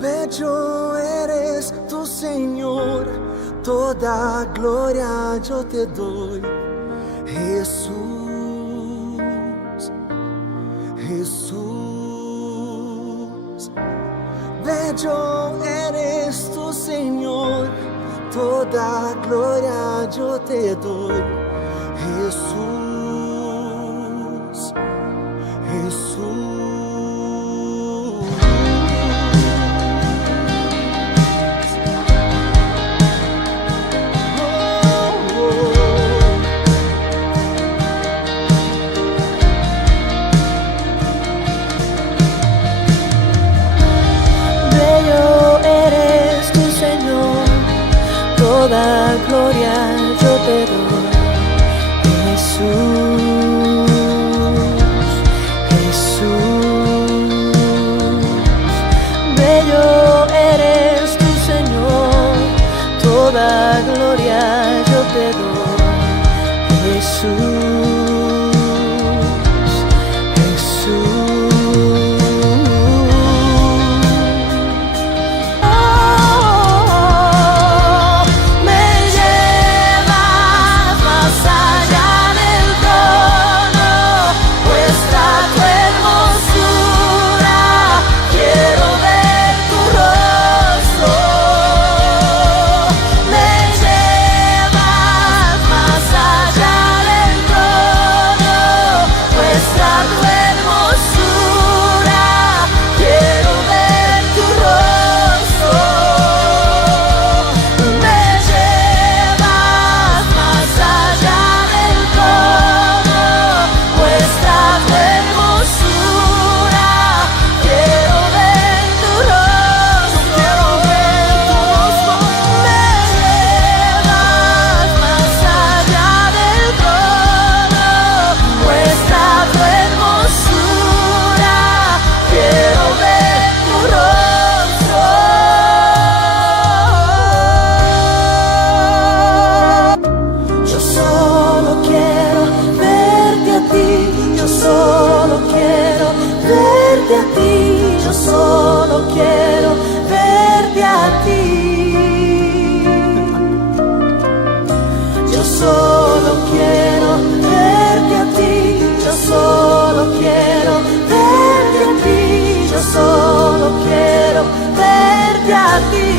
Bello eres tu Señor, toda gloria yo te doy. Jesús, Jesús. Bello eres tu Señor, toda gloria yo te doy. Jesús, Jesús. Toda gloria yo te doy, Jesús, Jesús. Bello eres tu Señor, toda gloria yo te doy, Jesús, Jesús. Yo solo quiero verte a ti. Yo solo quiero verte a ti. Yo solo quiero verte a ti. Yo solo quiero verte a ti.